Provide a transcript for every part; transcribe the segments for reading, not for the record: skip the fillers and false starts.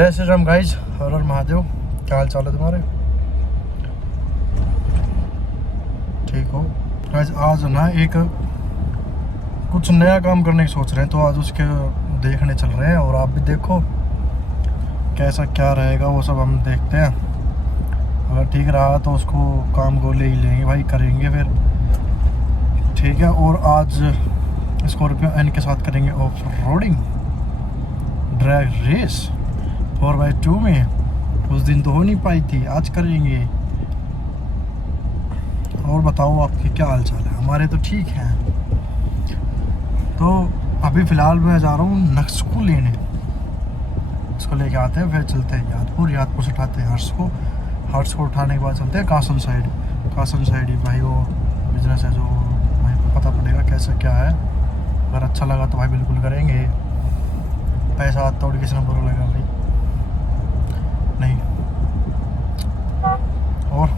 जय श्री राम गाइज, हर हर महादेव। क्या हाल चाल है तुम्हारे? ठीक हो गाइज? आज ना एक कुछ नया काम करने की सोच रहे हैं, तो आज उसके देखने चल रहे हैं और आप भी देखो कैसा क्या रहेगा, वो सब हम देखते हैं। अगर ठीक रहा तो उसको काम को ले ही लेंगे भाई, करेंगे फिर, ठीक है। और आज स्कॉर्पियो एन के साथ करेंगे off roading drag race 4x2 में। उस दिन तो हो नहीं पाई थी, आज करेंगे। और बताओ आपके क्या हाल चाल है? हमारे तो ठीक है। तो अभी फ़िलहाल मैं जा रहा हूँ नक्श को लेने, इसको लेके आते हैं, फिर चलते हैं यादपुर से उठाते हैं हर्ष को उठाने के बाद चलते हैं कासन साइड ही भाई, वो बिजनेस है जो भाई को पता पड़ेगा कैसे क्या है। अगर अच्छा लगा तो भाई बिल्कुल करेंगे, पैसा हाथ तोड़ किसी ने बुरा लगा भाई नहीं। और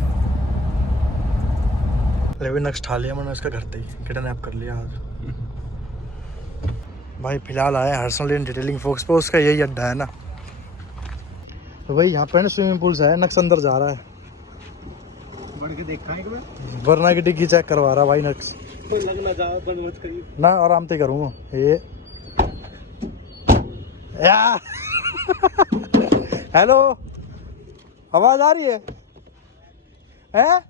लेविन नक्श ठा लिया मैंने इसका घर पे ही, किडनैप कर लिया आज भाई। फिलहाल आया हर्षल डिटेलिंग फोक्स पे, उसका यही अड्डा है ना। तो भाई यहाँ पे ना स्विमिंग पूल से है, नक्श अंदर जा रहा है, बढ़ के देखा है वरना की डिग्गी चेक करवा रहा भाई नक्श। लगना जा बंद मत करिए ना, आराम से करूँगा ये यार। हेलो, आवाज आ रही है? हैं?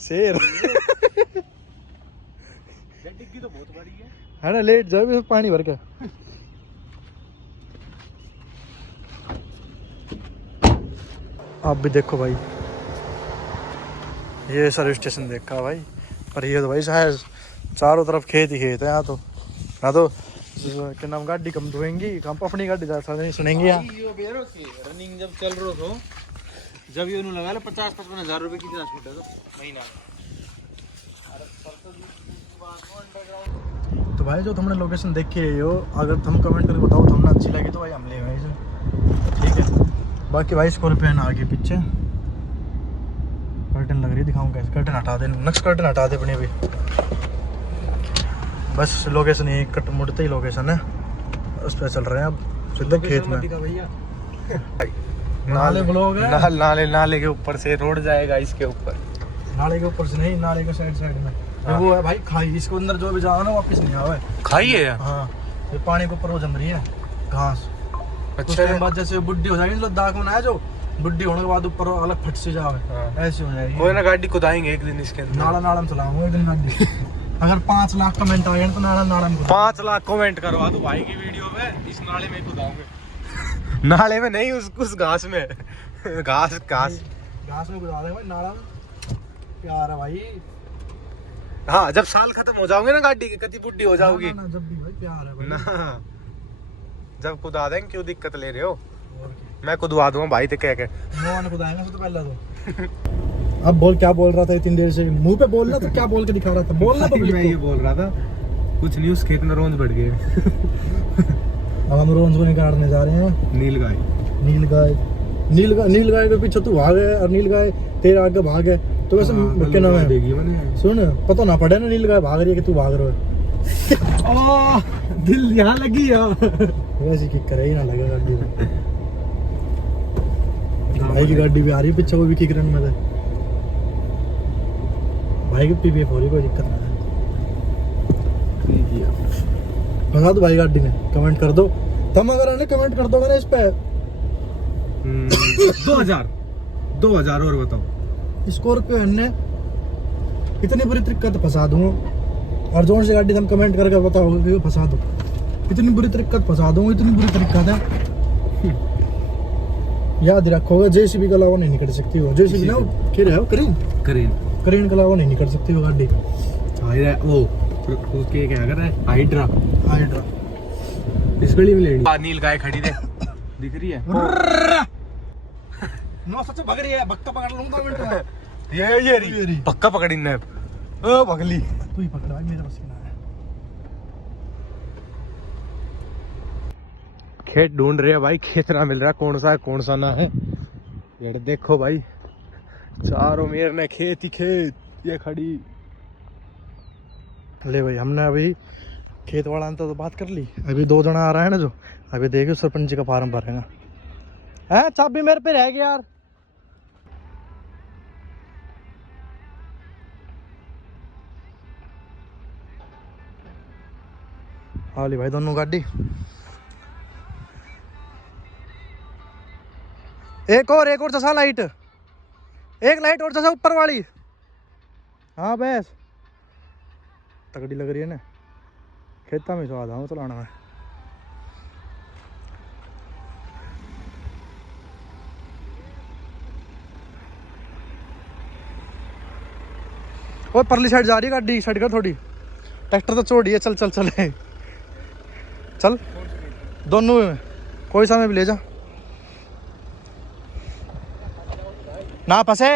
शेर डिग्गी तो बहुत बड़ी है ना, लेट जाओ भी पानी भर के। आप भी देखो भाई, ये सर्विस स्टेशन देखा भाई, पर ये तो भाई शायद चारों तरफ खेत ही खेत है यहाँ तो। ना तो क्या नाम, गाड़ी कम धोएंगी, हम अपनी गाड़ी ज़्यादा नहीं सुनेंगे यहाँ। रनिंग जब चल रहा हो जब ये लगा लो 50-55 हज़ार रुपए कितना छूटे तो महीना। तो भाई जो तुमने लोकेशन देख के हो, अगर तुम कमेंट करके बताओ तुमने अच्छी लगी तो भाई हम ले भाई इसे, ठीक है। बाकी भाई स्कॉर्पियो आगे पीछे कर्टन लग रही है, दिखाऊँ कैसे? कर्टन हटा दे नक्श, कर्टन हटा दे अपने भी। बस लोकेशन यही कट मुड़ते ही लोकेशन है, उस पर चल रहे हैं अब सीधे खेत में। नाले ब्लॉक है, नाले के ऊपर से रोड जाएगा, इसके ऊपर नाले के ऊपर से नहीं, नाले के साइड में वो है भाई खाई, इसके अंदर जो भी जाओ ना वापस नहीं आवे। खाई है? हाँ, ये पानी के ऊपर वो जम रही है घास। अच्छा, उसके बाद जैसे बुड्ढी हो जाएगी, लद्दाख में ना, जो बुड्ढी होने के बाद ऊपर अलग फट से जावे, ऐसी हो जाएगी। कोई ना गाड़ी खुदाएंगे एक दिन इसके अंदर, नाला में चलाऊंगा एक दिन गाड़ी। अगर 5 लाख कमेंट आ गए तो नाला में 5 लाख कमेंट करवा दो भाई की वीडियो में, इस नाले में खुदाऊंगे। नाले में नहीं, उस घास में घास में गुजार दे भाई, नाला में प्यार है भाई। हाँ, जब साल खत्म हो जाओगे ना गाड़ी की, कति बुड्ढी हो जाओगी ना, जब भी भाई प्यार है भाई ना, जब खुदा देंगे, क्यों दिक्कत ले रहे हो? मैं खुदवा दूंगा भाई, तो क्या खुदाएंगे सबसे पहले तो। अब बोल, क्या बोल रहा था इतनी देर से? मुंह पे बोलना तो क्या बोल के दिखा रहा था? बोलना तो मैं ये बोल रहा था कुछ नहीं, उस खेत में रोंज बढ़ गए। अब हम रोंज को निकालने जा रहे हैं। नील गाय के पीछे तू भाग है और नील गाय तेरे आगे भाग है, तो वैसे क्या नाम है? सुन, पता ना पड़े ना नील गाय भाग रही है कि तू भाग रहा है। दिल यहाँ लगी है वैसे किक करे ही ना लगे गाड़ी में। भाई की गाड़ी भी आ रही है पीछे, वो भी किक रन में थे भाई की पीपीएफ हो रही, कोई दिक्कत ना है। भगा दो भाई गाड़ी ने, कमेंट कर दो तुम, अगर आने कमेंट कर दोगे ना इस पे 2000 और बताओ। स्कॉर्पियो ने इतनी बुरी तरीके से फंसा दूंगा, और जोन से गाड़ी तुम कमेंट करके बताओगे कि फंसा दो, इतनी बुरी तरीके से फंसा दूंगा, इतनी बुरी तरीके से। याद रखोगे, जेसीबी का अलावा नहीं निकल सकती हो। जेसीबी ना क्या है, करीन के अलावा नहीं निकल सकती हो गाड़ी। वो उसके क्या कर रहा है, हाइड्रा इस गली में लेनी। नील गाय खड़ी दे दिख रही है, नो सच भाग रही है, भक्का पकड़ लूंगा 2 मिनट में। ये रही पक्का पकड़ी ने, ओ भगली तू ही पकड़ भाई, मेरे बस की ना है। खेत ढूंढ रहे हैं भाई, खेत ना मिल रहा, कौन सा ना है। ये देखो भाई, चारों मेर ने खेत ही खेत, ये खड़ी। ले भाई, हमने अभी खेत वाला ने तो बात कर ली, अभी 2 जना आ रहा है ना जो, अभी देखियो सरपंच जी का फार्म भरेगा। है चाबी मेरे पे रहेगी यार। हाँ ली भाई दोनों गाड़ी। एक और चसा लाइट, एक लाइट और चसा ऊपर वाली। हाँ बस तगड़ी लग रही है ना, खेता में स्वाद आऊँ चलाना है। वो परली साइड जा रही है गाड़ी, साइड कर थोड़ी, ट्रैक्टर तो छोड़ी है। चल चल चल चल दोनों में कोई सा में भी ले जा ना फंसे।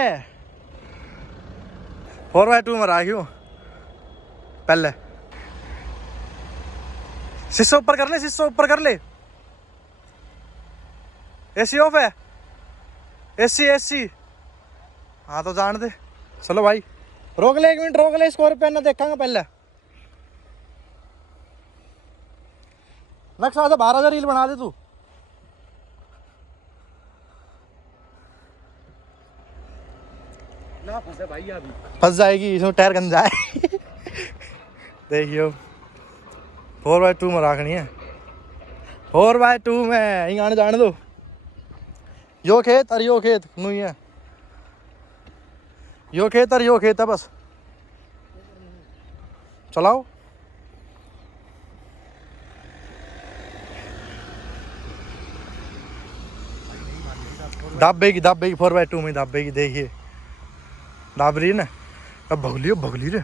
4x2 में रखी हूँ पहले। शीशे ऊपर कर ले, शीशे ऊपर कर ले। एसी ऑफ है, एसी। हाँ तो जान दे। चलो भाई रोक ले, 1 मिनट रोक ले, स्कॉर्पियो ना देखेंगे पहले। नक्शा से 12 रील बना दे तू। ना फंसे भाई, अभी फंस जाएगी, इसमें टायर गंजा है। देखियो 4x2 में रखनी है, 4x2 में यहीं आने जाने दो। यो खेत और यो खेत नहीं है, यो खेत और यो खेत है बस। चलाओ दाबेगी 4x2 में दाबेगी। देखिए दाब रही है ना, अब भगली रे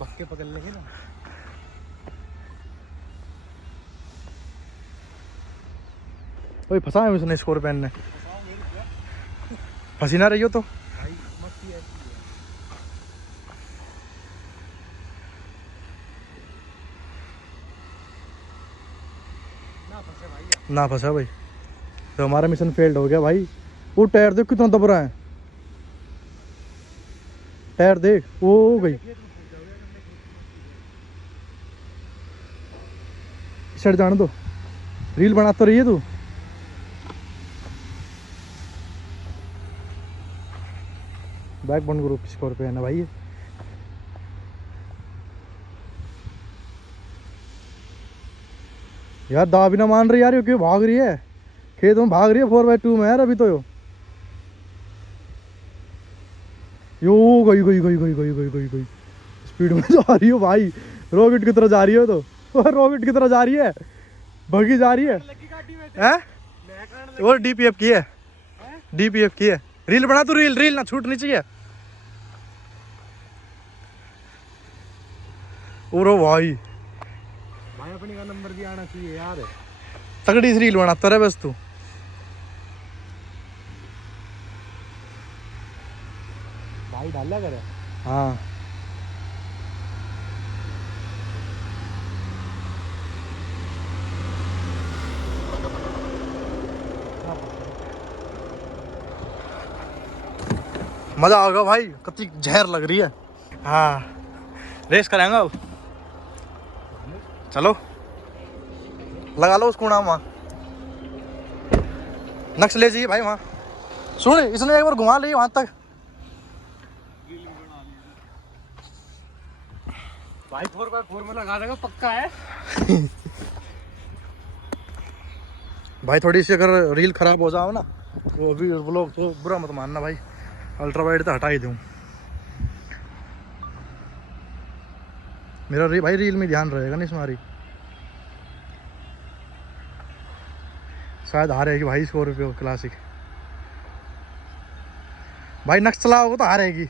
बक्के पकड़ लेंगे ना। वही फंसा है उसने स्कॉर्पियो ने। फंसी ना रही हो तो भाई मस्ती ऐसी है। ना फंसे भाई, ना फंसा भाई, तो हमारा मिशन फेल्ड हो गया भाई। वो टायर देख कितना दब रहा है, टायर देख वो गई। साइड जाने दो, रील बना तो रही है तू। बैक बन ग्रुप स्कॉर्पियो है ना भाई ये। यार दाव भी ना मान रही यार, ये क्यों भाग रही है, खेत में भाग रही है 4x2 में यार। अभी तो यो गई स्पीड में जा रही हो भाई, रॉकेट की तरह जा रही हो। तो रॉकेट की तरह जा रही है, भगी जा रही है। हैं वो डीपीएफ की है, डीपीएफ की है। रील बना तू, रील ना छूटनी चाहिए। उरो भाई अपनी का नंबर भी आना चाहिए यार। तगड़ी सी रील बनाता रहे बस तू। भाई डाला करे। हाँ मजा आ गया भाई, कितनी जहर लग रही है। हाँ रेस करेंगे अब, चलो लगा लो उस कूड़ा वहाँ, नक्श ले जाइए भाई वहाँ। सुन इसने एक बार घुमा ली वहाँ तक। भाई 4x4 में लगा देगा पक्का है। भाई थोड़ी सी अगर रील खराब हो जाओ ना, वो भी व्लॉग तो बुरा मत मानना भाई, अल्ट्रा वाइड तो हटा ही दूँ। मेरा भाई रील में ध्यान रहेगा नहीं तुम्हारी। शायद हारेगी भाई स्कॉर्पियो क्लासिक। भाई नक्श चलाओगे तो हारेगी।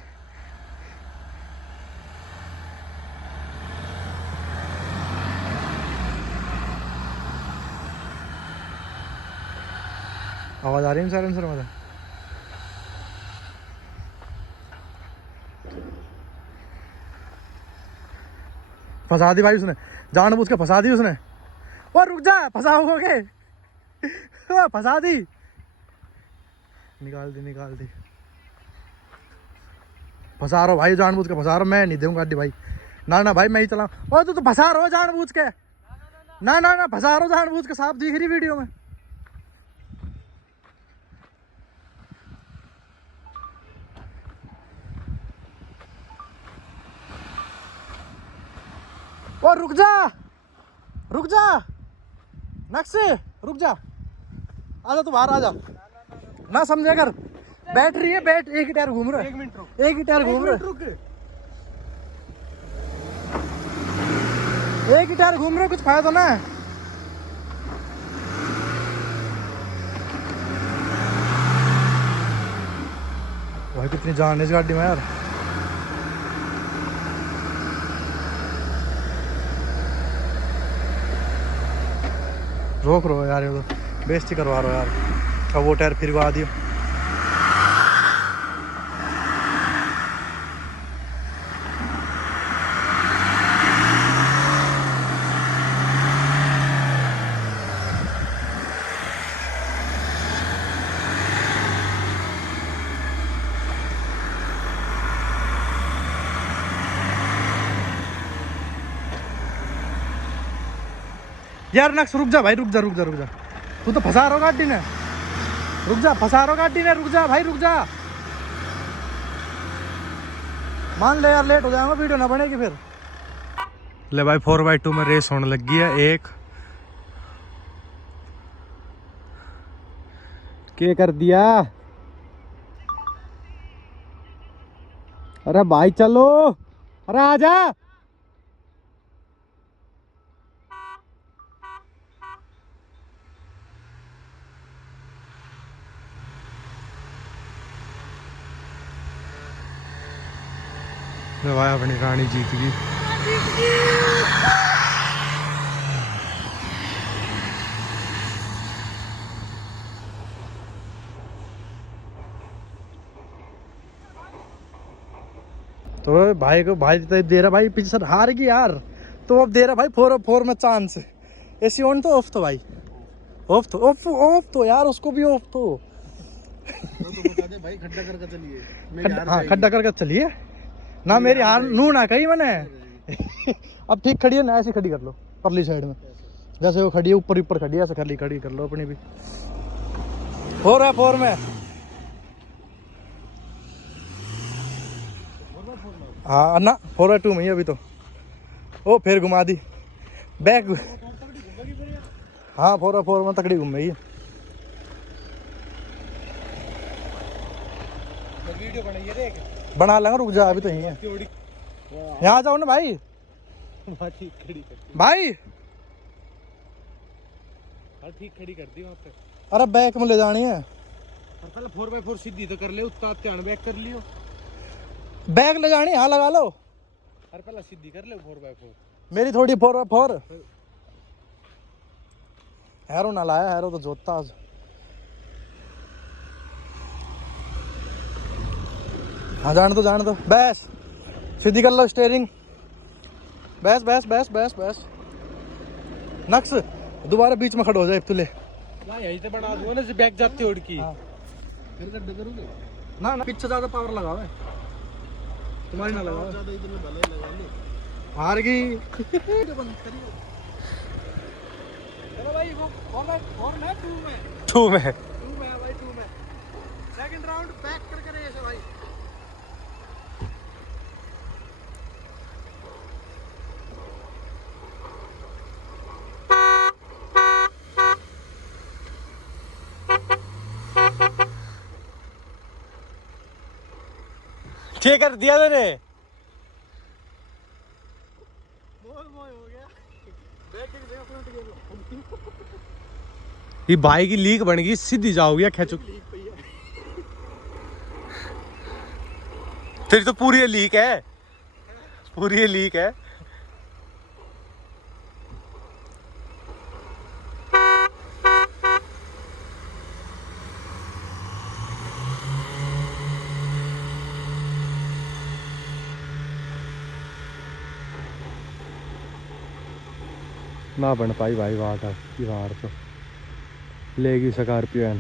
आवाज आ रही है साइलेंसर में। फंसा दी भाई उसने, जानबूझ के फंसा दी उसने। वो रुक जा, फंसाओगे। फंसा दी, निकाल दी। फंसा रहा भाई जानबूझ के फंसा रहा, मैं नहीं दूंगा गाड़ी भाई। ना भाई मैं ही चलाऊं। ओ तू तो फंसा रहा हो जानबूझ के। ना ना ना फंसा रहा जानबूझ के, साफ दिख रही वीडियो में। ओ रुक जा, रुक जा नक्शे, रुक जा, आजा तू बाहर आजा ना, समझे कर। बैटरी है, बैट एक ही टायर घूम रहा है, 1 मिनट रुक, एक ही टायर घूम रहा है, एक ही टायर घूम रहे, कुछ फायदा ना है। भाई कितनी जान है इस गाड़ी में यार। रोक रहो यार, ये तो बेइज्जती करवा रहे हो यार। अब वो टायर फिरवा दियो। यार नक्स रुक जा भाई, रुक जा रुक जा रुक जा, तू तो फंसा रहा गाड़ी ने, रुक जा, फंसा रहा गाड़ी ने, रुक जा भाई रुक जा। मान ले यार, लेट हो जाएगा, वीडियो ना बनेगी फिर। ले भाई 4x2 में रेस होने लगी है एक। क्या कर दिया? अरे भाई चलो, अरे आजा। भाई अपनी रानी जीत गई। तो भाई को भाई दे रहा, भाई पीछे हार गई यार, तो अब दे रहा भाई 4 में चांस। एसी ऑन तो ऑफ तो भाई, ऑफ तो ऑफ तो यार, उसको भी ऑफ तो बता दे भाई, खड्डा करके चलिए। हाँ खड्डा करके चलिए ना, मेरी हार नू ना कही मैंने। अब ठीक खड़ी है ना, ऐसी खड़ी कर लो परली साइड में, जैसे वो खड़ी है ऊपर ऊपर खड़ी है, ऐसे खड़ी कर लो अपनी भी। 4 में हाँ ना, 4x2 में ही अभी तो। ओ फिर घुमा दी बैक। हाँ 4x4 में तकड़ी घूमेगी। वीडियो बनाइए रे, बना लेंगे, रुक जा अभी तो यही है। यहाँ जाओ ना भाई, भाई ठीक खड़ी कर दी वहाँ पे। अरे बैक में ले जानी है, पहले 4x4 सीधी तो कर ले, उतना ध्यान बैक कर लियो। बैक ले जानी, हाँ लगा लो। अरे पहले सीधी कर ले 4x4। मेरी थोड़ी 4x4 हैरो ना लाया, हैरो तो जोतता आज। हाँ जान दो बैस, सीधी कर लो स्टेयरिंग, बैस बैस बैस बैस बैस। नक्स दोबारा बीच में खड़ा हो जाए तुले यहीं से बना दूंगा ना, बैक जाती उड़ की। हाँ। फिर गड्ढे करोगे ना, ना पीछे ज्यादा पावर लगाओ, तुम्हारी ना लगाओ, हार गई। भाई वो 4 में 2 में भाई 2 में सेकंड राउंड बैक करके रहे ऐसे भाई। क्या कर दिया मैंने? ये बाइक की लीक बन गई, सीधी जाओगी खेचो। तेरी तो पूरी लीक है, पूरी लीक है। ना बन पाई भाई, वहां का तो लेगी स्कॉर्पियो।